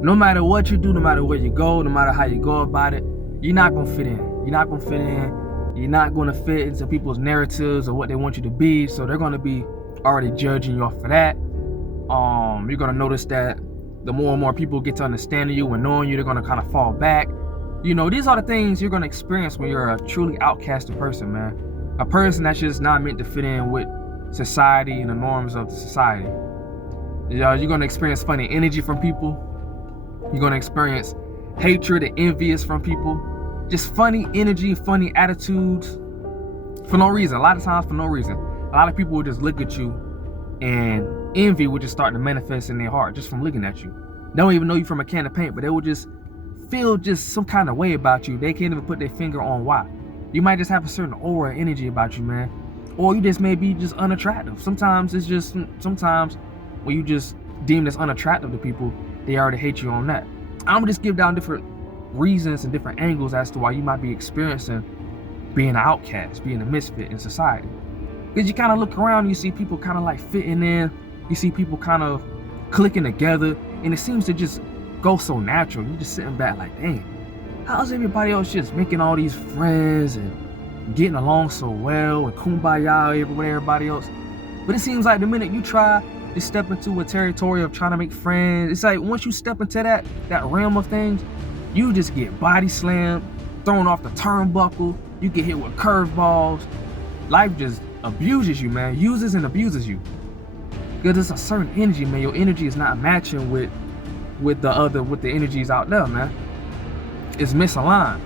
No matter what you do, no matter where you go, no matter how you go about it, you're not gonna fit in. You're not gonna fit in. You're not gonna fit into people's narratives or what they want you to be. So they're gonna be already judging you off of that. You're gonna notice that the more and more people get to understand you and knowing you, they're gonna kind of fall back. You know, these are the things you're gonna experience when you're a truly outcasted person, man. A person that's just not meant to fit in with society and the norms of the society. You're gonna experience funny energy from people. You're gonna experience hatred and envious from people. Just funny energy, funny attitudes for no reason. A lot of times for no reason. A lot of people will just look at you and envy will just start to manifest in their heart just from looking at you. They don't even know you from a can of paint, but they will just feel just some kind of way about you. They can't even put their finger on why. You might just have a certain aura energy about you, man. Or you just may be just unattractive. Sometimes when you just deem this unattractive to people, they already hate you on that. I'm gonna just give down different reasons and different angles as to why you might be experiencing being an outcast, being a misfit in society. Because you kind of look around and you see people kind of like fitting in, you see people kind of clicking together, and it seems to just go so natural. You're just sitting back like, dang, how's everybody else just making all these friends and getting along so well and kumbaya with everybody else? But it seems like the minute you try to step into a territory of trying to make friends, it's like once you step into that realm of things, you just get body slammed, thrown off the turnbuckle, you get hit with curveballs. Life just abuses you, man, uses and abuses you. Because it's a certain energy, man. Your energy is not matching with the energies out there, man. It's misaligned.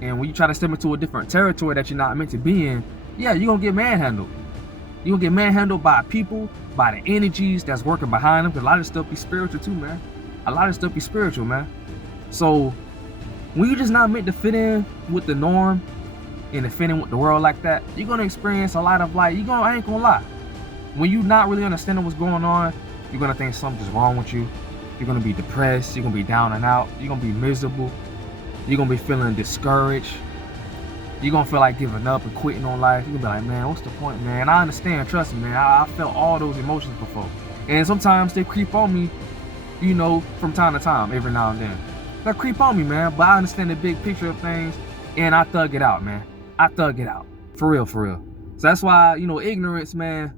And when you try to step into a different territory that you're not meant to be in, yeah, you're gonna get manhandled. You're gonna get manhandled by people, by the energies that's working behind them, because a lot of stuff be spiritual too, man. A lot of stuff be spiritual, man. So when you're just not meant to fit in with the norm and to fit in with the world like that, you're gonna experience a lot of I ain't gonna lie. When you're not really understanding what's going on, you're gonna think something's wrong with you. You're gonna be depressed, you're gonna be down and out, you're gonna be miserable, you're gonna be feeling discouraged, you're gonna feel like giving up and quitting on life. You're gonna be like, man, what's the point, man? I understand, trust me, man. I felt all those emotions before. And sometimes they creep on me, you know, from time to time, every now and then. They creep on me, man, but I understand the big picture of things, and I thug it out, man. I thug it out. For real, for real. So that's why, you know, ignorance, man,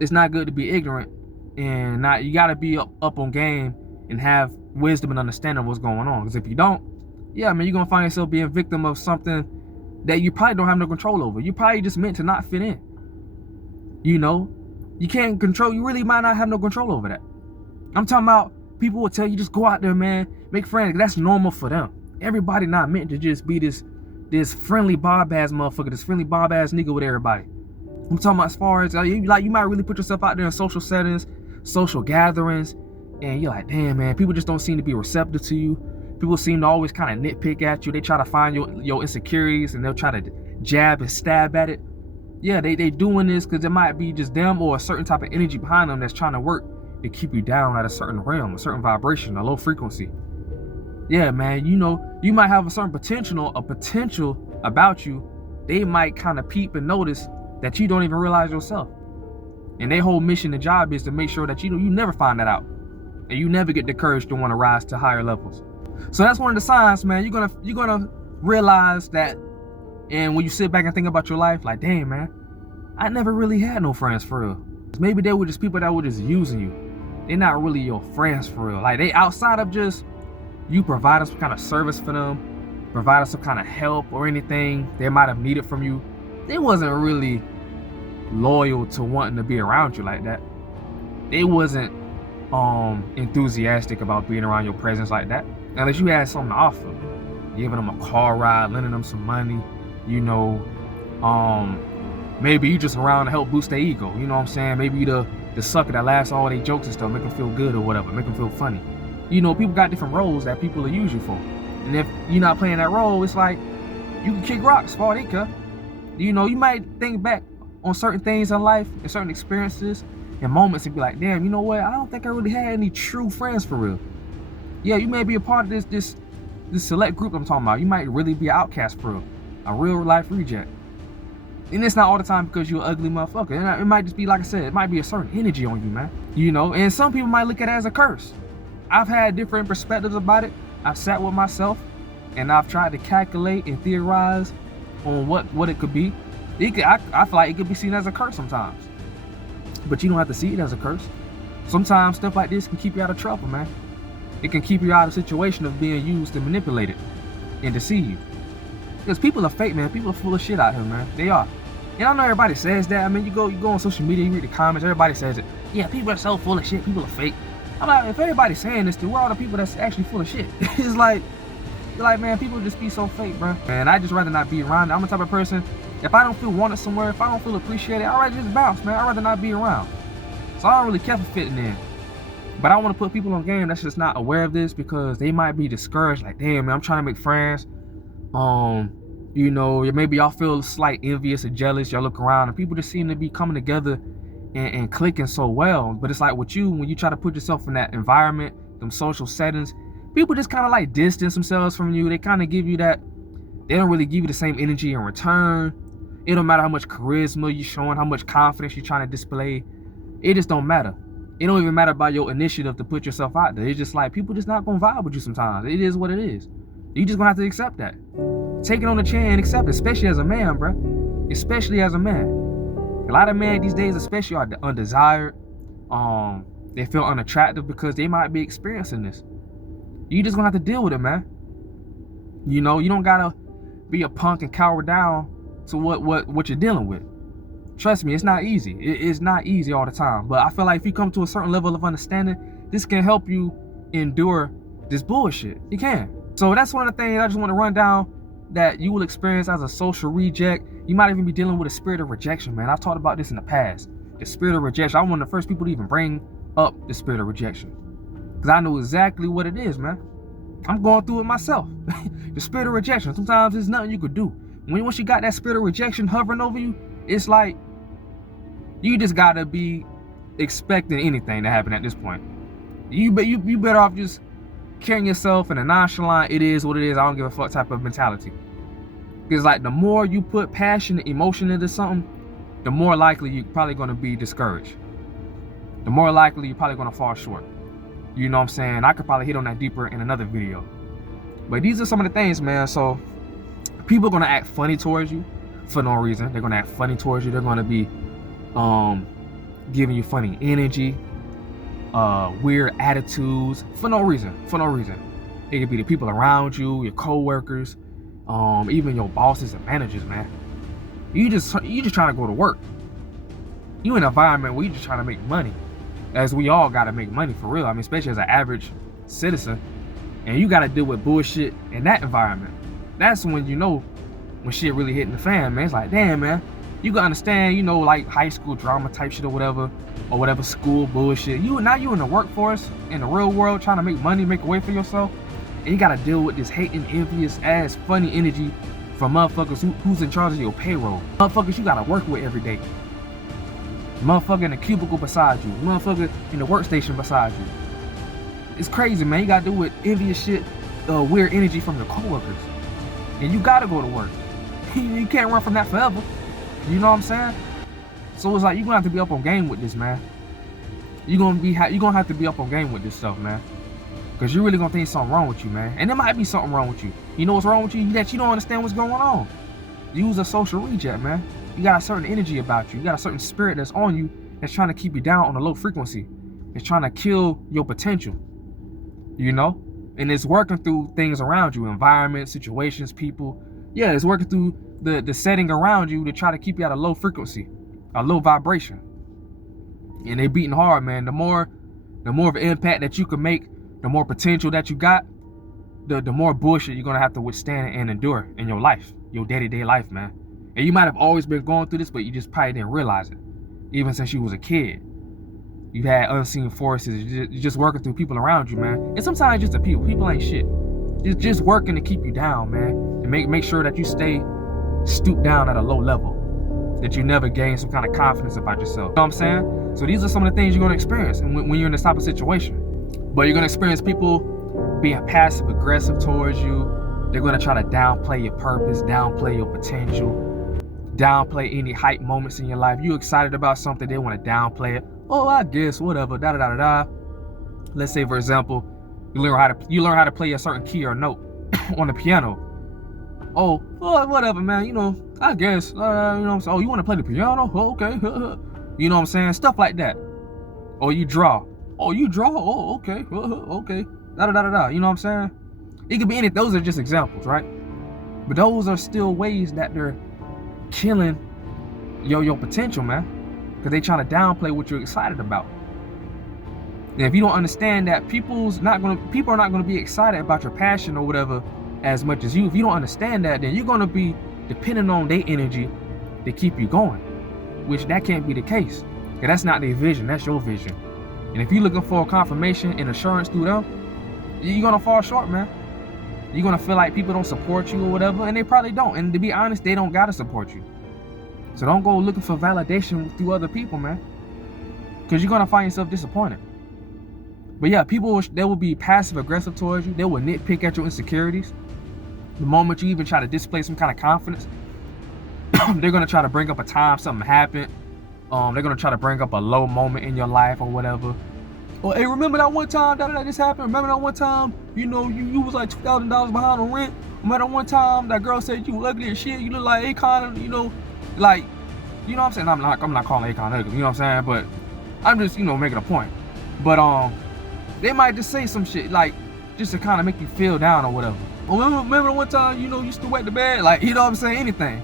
it's not good to be ignorant. And you gotta be up on game and have wisdom and understanding of what's going on. Because if you don't, yeah, man, you're gonna find yourself being victim of something that you probably don't have no control over. You're probably just meant to not fit in. You know, you can't control, you really might not have no control over that. I'm talking about people will tell you, just go out there, man, make friends. That's normal for them. Everybody not meant to just be this friendly Bob ass motherfucker, this friendly Bob ass nigga with everybody. I'm talking about as far as you might really put yourself out there in social settings, social gatherings, and you're like, damn, man, people just don't seem to be receptive to you. People seem to always kind of nitpick at you. They try to find your insecurities and they'll try to jab and stab at it. Yeah, they doing this because it might be just them or a certain type of energy behind them that's trying to work to keep you down at a certain realm, a certain vibration, a low frequency. Yeah, man, you know, you might have a certain potential about you. They might kind of peep and notice that you don't even realize yourself. And their whole mission and job is to make sure that you never find that out. And you never get the courage to want to rise to higher levels. So that's one of the signs, man. You're gonna realize that, and when you sit back and think about your life, like, damn, man, I never really had no friends for real. Maybe they were just people that were just using you. They're not really your friends for real. Like, they outside of just you providing some kind of service for them, providing some kind of help or anything they might have needed from you. They wasn't really loyal to wanting to be around you like that. They wasn't enthusiastic about being around your presence like that, unless you had something to offer, giving them a car ride, lending them some money, you know, maybe you just around to help boost their ego, you know what I'm saying? Maybe you the sucker that laughs all their jokes and stuff, make them feel good or whatever, make them feel funny. You know, people got different roles that people will use you for, and if you're not playing that role, it's like you can kick rocks for all they care. You know, you might think back on certain things in life and certain experiences and moments and be like, damn, you know what? I don't think I really had any true friends for real. Yeah, you may be a part of this select group I'm talking about. You might really be an outcast for real, a real life reject. And it's not all the time because you're an ugly motherfucker. And it might just be, like I said, it might be a certain energy on you, man. You know, and some people might look at it as a curse. I've had different perspectives about it. I've sat with myself and I've tried to calculate and theorize on what it could be. I feel like it could be seen as a curse sometimes, but you don't have to see it as a curse. Sometimes stuff like this can keep you out of trouble, man. It can keep you out of a situation of being used and manipulated and deceived. Because people are fake, man. People are full of shit out here, man. They are. And I know everybody says that. I mean, you go on social media, you read the comments, everybody says it. Yeah, people are so full of shit. People are fake. I'm like, if everybody's saying this, then where are the people that's actually full of shit? It's like, man, people just be so fake, bro. And I just rather not be around it. I'm the type of person, if I don't feel wanted somewhere, if I don't feel appreciated, I'd rather just bounce, man. I'd rather not be around. So I don't really care for fitting in. But I want to put people on game that's just not aware of this, because they might be discouraged. Like, damn, man, I'm trying to make friends. You know, maybe y'all feel slight envious or jealous. Y'all look around and people just seem to be coming together and clicking so well. But it's like with you, when you try to put yourself in that environment, them social settings, people just kind of like distance themselves from you. They kind of give you that, they don't really give you the same energy in return. It don't matter how much charisma you're showing, how much confidence you're trying to display. It just don't matter. It don't even matter about your initiative to put yourself out there. It's just like people just not gonna vibe with you sometimes. It is what it is. You just gonna have to accept that. Take it on the chin and accept it, especially as a man, bro. Especially as a man. A lot of men these days especially are undesired. They feel unattractive because they might be experiencing this. You just gonna have to deal with it, man. You know, you don't gotta be a punk and cower down to what you're dealing with. Trust me, it's not easy. It's not easy all the time. But I feel like if you come to a certain level of understanding, this can help you endure this bullshit. It can. So that's one of the things I just want to run down that you will experience as a social reject. You might even be dealing with a spirit of rejection, man. I've talked about this in the past. The spirit of rejection. I'm one of the first people to even bring up the spirit of rejection, because I know exactly what it is, man. I'm going through it myself. The spirit of rejection. Sometimes there's nothing you could do. Once you got that spirit of rejection hovering over you, it's like you just gotta be expecting anything to happen at this point. You better off just carrying yourself in a nonchalant, it is what it is, I don't give a fuck type of mentality. Because like the more you put passion and emotion into something, the more likely you're probably gonna be discouraged. The more likely you're probably gonna fall short. You know what I'm saying? I could probably hit on that deeper in another video. But these are some of the things, man. So people are gonna act funny towards you for no reason. They're gonna act funny towards you. They're gonna be giving you funny energy, weird attitudes for no reason. It could be the people around you, your co-workers, even your bosses and managers, man. You just trying to go to work. You in an environment where you just trying to make money, as we all gotta make money for real. I mean, especially as an average citizen, and you gotta deal with bullshit in that environment. That's when you know when shit really hitting the fan, man. It's like, damn, man. You can understand, you know, like high school drama type shit or whatever school bullshit. Now you in the workforce, in the real world, trying to make money, make a way for yourself, and you gotta deal with this hating, envious ass, funny energy from motherfuckers who's in charge of your payroll. Motherfuckers you gotta work with every day. Motherfucker in the cubicle beside you. Motherfucker in the workstation beside you. It's crazy, man. You gotta deal with envious shit, weird energy from your coworkers, and you gotta go to work. You can't run from that forever. You know what I'm saying? So it's like you're gonna have to be up on game with this, man. You're gonna have to be up on game with this stuff, man. Cause you're really gonna think something wrong with you, man. And there might be something wrong with you. You know what's wrong with you? That you don't understand what's going on. You's a social reject, man. You got a certain energy about you. You got a certain spirit that's on you that's trying to keep you down on a low frequency. It's trying to kill your potential. You know? And it's working through things around you, environment, situations, people. Yeah, it's working through the setting around you to try to keep you at a low frequency, a low vibration. And they beating hard, man. The more of an impact that you can make, the more potential that you got, the more bullshit you're gonna have to withstand and endure in your life, your day-to-day life, man. And you might have always been going through this, but you just probably didn't realize it. Even since you was a kid, you've had unseen forces. You're just working through people around you, man. And sometimes just the people ain't shit. It's just working to keep you down, man. And make sure that you stay stooped down at a low level, that you never gain some kind of confidence about yourself. You know what I'm saying? So these are some of the things you're gonna experience when you're in this type of situation. But you're gonna experience people being passive aggressive towards you. They're gonna try to downplay your purpose, downplay your potential, downplay any hype moments in your life. You excited about something, they want to downplay it. Oh, I guess, whatever, da da da da da. Let's say, for example, You learn how to play a certain key or note on the piano. Oh, well, whatever, man. You know, I guess. You know what I'm saying? Oh, you want to play the piano? Oh, okay. You know what I'm saying? Stuff like that. Or you draw. Oh, you draw? Oh, okay. Okay. Da da da da da. You know what I'm saying? It could be anything. Those are just examples, right? But those are still ways that they're killing your potential, man. Because they trying to downplay what you're excited about. And if you don't understand that people are not gonna be excited about your passion or whatever as much as you. If you don't understand that, then you're gonna be depending on their energy to keep you going, which that can't be the case. Because that's not their vision, that's your vision. And if you're looking for confirmation and assurance through them, you're gonna fall short, man. You're gonna feel like people don't support you or whatever, and they probably don't. And to be honest, they don't gotta support you. So don't go looking for validation through other people, man. Because you're gonna find yourself disappointed. But yeah, they will be passive aggressive towards you. They will nitpick at your insecurities. The moment you even try to display some kind of confidence, they're gonna try to bring up a time something happened. They're gonna try to bring up a low moment in your life or whatever. Or hey, remember that one time that this happened? Remember that one time, you know, you was like $2,000 behind on rent? Remember that one time that girl said you ugly as shit? You look like Akon, you know, like, you know what I'm saying? I'm not calling Akon ugly, you know what I'm saying? But I'm just, you know, making a point. But they might just say some shit like just to kind of make you feel down or whatever. Or remember one time, you know, you used to wet the bed? Like, you know what I'm saying? Anything.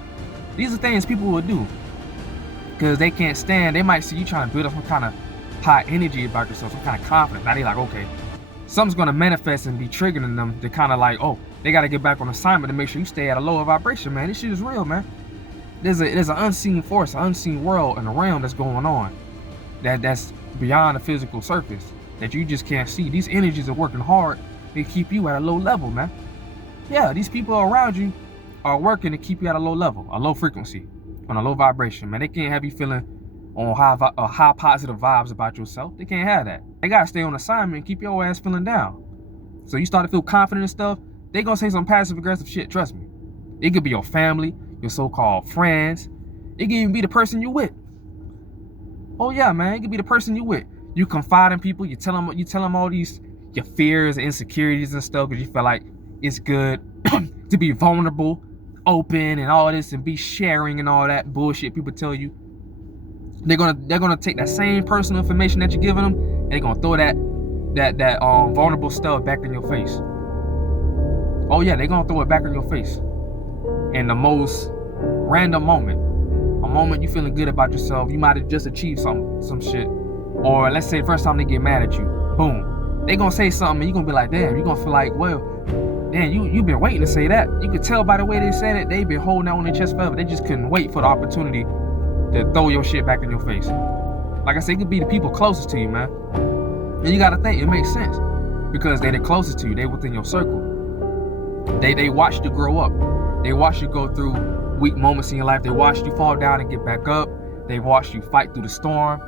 These are things people will do because they can't stand. They might see you trying to build up some kind of high energy about yourself, some kind of confidence. Now they like, okay, something's gonna manifest and be triggering them to kind of like, oh, they gotta get back on assignment to make sure you stay at a lower vibration, man. This shit is real, man. There's an unseen force, an unseen world and a realm that's going on that's beyond the physical surface that you just can't see. These energies are working hard to keep you at a low level, man. Yeah, these people around you are working to keep you at a low level, a low frequency, on a low vibration, man. They can't have you feeling on high positive vibes about yourself. They can't have that. They gotta stay on assignment and keep your ass feeling down. So you start to feel confident and stuff, they gonna say some passive aggressive shit, trust me. It could be your family, your so-called friends. It could even be the person you with. Oh yeah, man, it could be the person you with. You confide in people, you tell them all these your fears and insecurities and stuff because you feel like it's good to be vulnerable, open and all this and be sharing and all that bullshit people tell you. They're gonna take that same personal information that you're giving them and they're gonna throw that vulnerable stuff back in your face. Oh yeah, they're gonna throw it back in your face in the most random moment. A moment you feeling good about yourself, you might have just achieved some shit. Or let's say the first time they get mad at you, boom. They gonna say something and you're gonna be like, damn, you're gonna feel like, well, damn, you've been waiting to say that. You could tell by the way they said it, they've been holding that on their chest forever. They just couldn't wait for the opportunity to throw your shit back in your face. Like I said, it could be the people closest to you, man. And you gotta think, it makes sense. Because they're the closest to you, they within your circle. They watched you grow up. They watched you go through weak moments in your life. They watched you fall down and get back up. They watched you fight through the storm.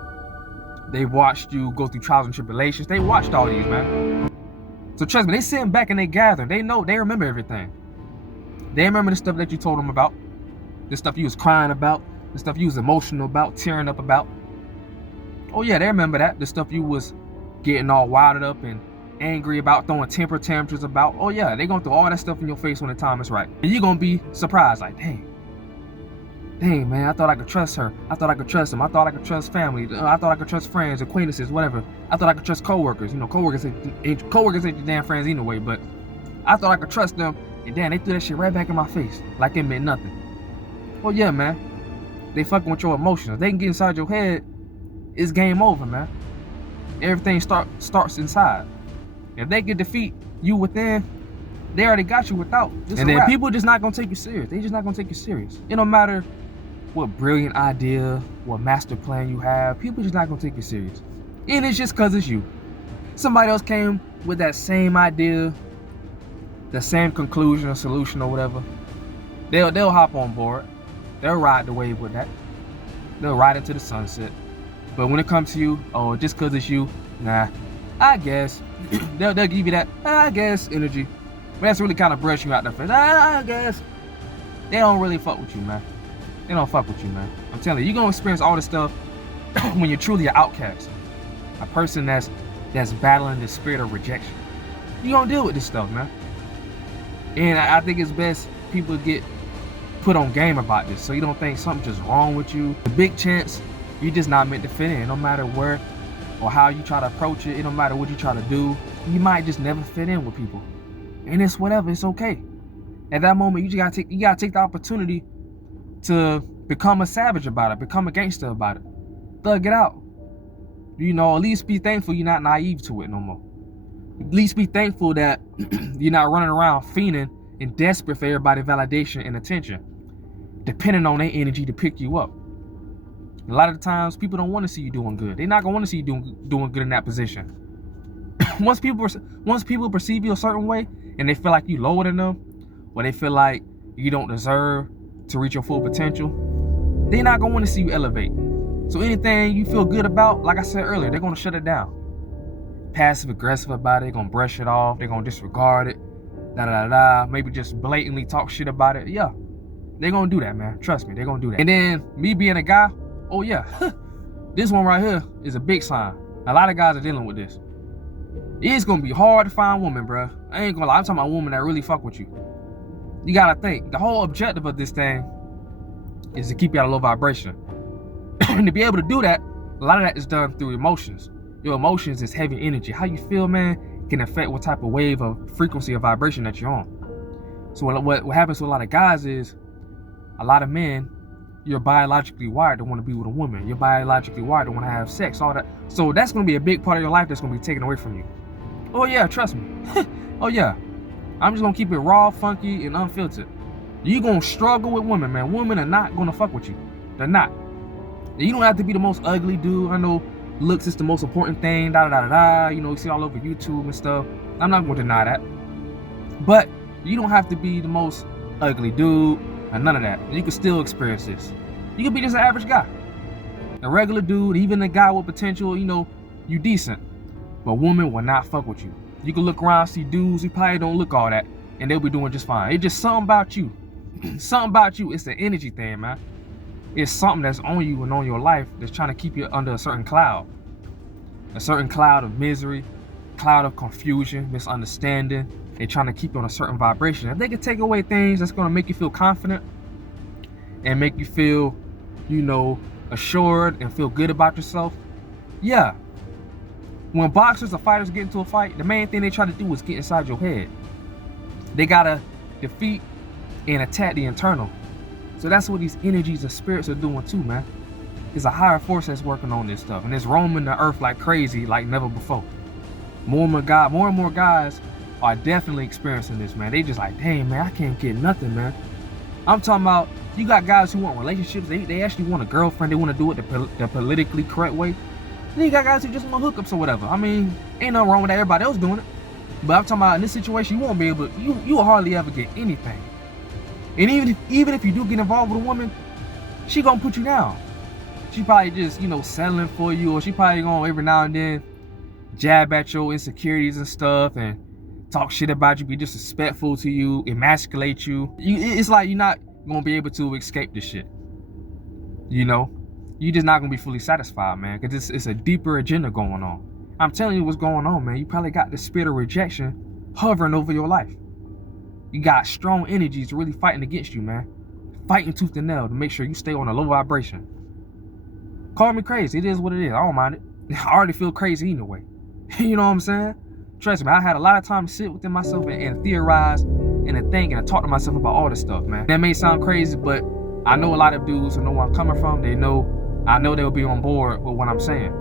They watched you go through trials and tribulations. They watched all these, man. So trust me, they sitting back and they gather. They know, they remember everything. They remember the stuff that you told them about. The stuff you was crying about. The stuff you was emotional about, tearing up about. Oh yeah, they remember that. The stuff you was getting all wilded up and angry about, throwing temper tantrums about. Oh yeah, they gonna throw all that stuff in your face when the time is right. And you're gonna be surprised, like, dang man, I thought I could trust her. I thought I could trust him. I thought I could trust family. I thought I could trust friends, acquaintances, whatever. I thought I could trust coworkers. You know, coworkers ain't your damn friends anyway, but I thought I could trust them, and damn, they threw that shit right back in my face like it meant nothing. Well, yeah, man, they fucking with your emotions. They can get inside your head, it's game over, man. Everything starts inside. If they can defeat you within, they already got you without. And then people just not gonna take you serious. They just not gonna take you serious. It don't matter what brilliant idea, what master plan you have, people just not gonna take you serious. And it's just cause it's you. Somebody else came with that same idea, the same conclusion or solution or whatever. They'll hop on board. They'll ride the wave with that. They'll ride into the sunset. But when it comes to you, oh, just cause it's you, nah, I guess. they'll give you that, I guess, energy. But that's really kind of brushing you out the face. I guess. They don't really fuck with you, man. They don't fuck with you, man. I'm telling you, you're gonna experience all this stuff when you're truly an outcast. A person that's battling the spirit of rejection. You gonna deal with this stuff, man. And I think it's best people get put on game about this, so you don't think something's just wrong with you. The big chance you're just not meant to fit in. No matter where or how you try to approach it, it don't matter what you try to do, you might just never fit in with people. And it's whatever, it's okay. At that moment, you gotta take the opportunity to become a savage about it, become a gangster about it. Thug it out. You know, at least be thankful you're not naive to it no more. At least be thankful that you're not running around fiending and desperate for everybody's validation and attention, depending on their energy to pick you up. A lot of the times, people don't want to see you doing good. They're not gonna want to see you doing good in that position. Once people perceive you a certain way and they feel like you lower than them, or they feel like you don't deserve to reach your full potential, they're not gonna want to see you elevate. So anything you feel good about, like I said earlier, they're gonna shut it down. Passive aggressive about it, they're gonna brush it off, they're gonna disregard it, maybe just blatantly talk shit about it. Yeah, they're gonna do that, man. Trust me, they're gonna do that. And then me being a guy, oh yeah, this one right here is a big sign. A lot of guys are dealing with this. It's gonna be hard to find women, bro. I ain't gonna lie, I'm talking about women that really fuck with you. You gotta think, the whole objective of this thing is to keep you at a low vibration. And to be able to do that, a lot of that is done through emotions. Your emotions is heavy energy. How you feel, man, can affect what type of wave of frequency or vibration that you're on. So what happens to a lot of guys is, a lot of men, you're biologically wired to want to be with a woman. You're biologically wired to want to have sex, all that. So that's going to be a big part of your life that's going to be taken away from you. Oh yeah, trust me. Oh yeah. I'm just going to keep it raw, funky, and unfiltered. You're going to struggle with women, man. Women are not going to fuck with you. They're not. You don't have to be the most ugly dude. I know looks is the most important thing, you know, you see all over YouTube and stuff. I'm not going to deny that. But you don't have to be the most ugly dude and none of that. You can still experience this. You can be just an average guy. A regular dude, even a guy with potential, you know, you decent. But women will not fuck with you. You can look around, see dudes who probably don't look all that, and they'll be doing just fine. It's just something about you. Something about you. It's the energy thing, man. It's something that's on you and on your life that's trying to keep you under a certain cloud. A certain cloud of misery, cloud of confusion, misunderstanding. They're trying to keep you on a certain vibration. If they can take away things that's going to make you feel confident and make you feel, you know, assured and feel good about yourself, yeah. When boxers or fighters get into a fight, the main thing they try to do is get inside your head. They got to defeat and attack the internal. So that's what these energies and spirits are doing too, man. It's a higher force that's working on this stuff, and it's roaming the earth like crazy, like never before. More and more guys are definitely experiencing this, man. They just like, dang, man, I can't get nothing, man. I'm talking about, you got guys who want relationships. They actually want a girlfriend. They want to do it the politically correct way. Then you got guys who just want hookups or whatever. I mean, ain't nothing wrong with that. Everybody else doing it. But I'm talking about in this situation, you won't be able to, you will hardly ever get anything. And even if you do get involved with a woman, she gonna put you down. She probably just, you know, settling for you, or she probably gonna every now and then jab at your insecurities and stuff and talk shit about you, be disrespectful to you, emasculate you. It's like you're not gonna be able to escape this shit. You know, you're just not gonna be fully satisfied, man, because it's a deeper agenda going on. I'm telling you what's going on, man. You probably got the spirit of rejection hovering over your life. You got strong energies really fighting against you, man. Fighting tooth and nail to make sure you stay on a low vibration. Call me crazy. It is what it is. I don't mind it. I already feel crazy anyway. You know what I'm saying? Trust me, I had a lot of time to sit within myself and theorize and think and talk to myself about all this stuff, man. That may sound crazy, but I know a lot of dudes who know where I'm coming from. I know they'll be on board with what I'm saying.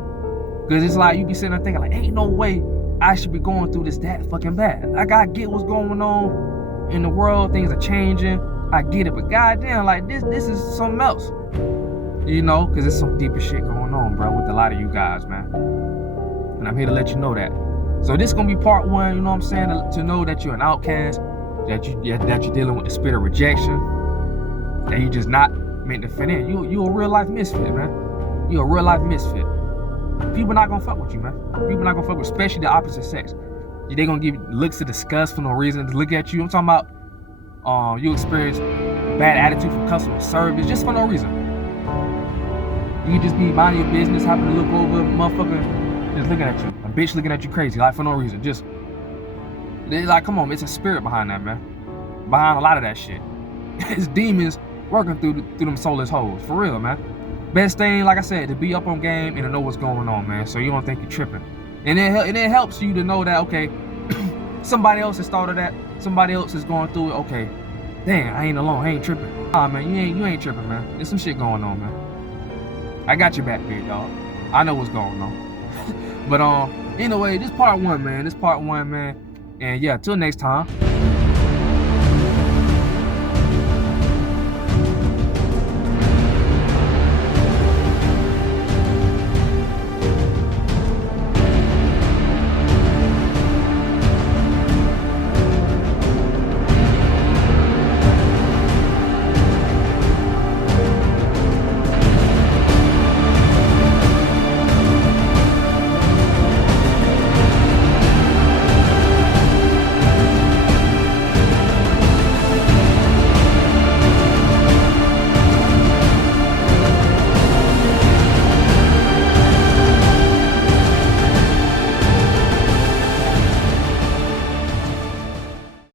Because it's like you be sitting there thinking like, ain't no way I should be going through this that fucking bad. Like, I get what's going on in the world. Things are changing. I get it. But goddamn, like this is something else. You know, because there's some deeper shit going on, bro, with a lot of you guys, man. And I'm here to let you know that. So this is going to be part one, you know what I'm saying, to know that you're an outcast, that you're dealing with the spirit of rejection, that you're just not meant to fit in. You're a real life misfit, man. You're a real life misfit. People not going to fuck with you, man. People not going to fuck with, especially the opposite sex. They going to give you looks of disgust for no reason, to look at you. I'm talking about you experience bad attitude from customer service just for no reason. You just be minding your business, having to look over, motherfucker, just looking at you. A bitch looking at you crazy, like for no reason. Just They like, come on, it's a spirit behind that, man. Behind a lot of that shit. It's demons working through them soulless holes. For real, man. Best thing, like I said, to be up on game and to know what's going on, man. So you don't think you're tripping. And it helps you to know that, okay, somebody else has thought of that. Somebody else is going through it. Okay, damn, I ain't alone. I ain't tripping. Nah, man, you ain't tripping, man. There's some shit going on, man. I got your back, big dog. I know what's going on. But anyway, this part one, man. And yeah, till next time.